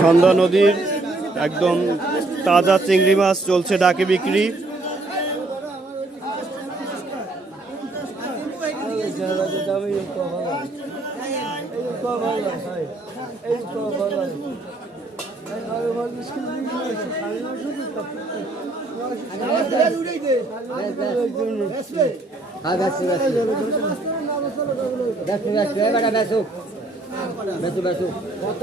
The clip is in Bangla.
সন্ধ্যা নদীর একদম তাজা চিংড়ি মাছ চলছে ডাকে বিক্রি কত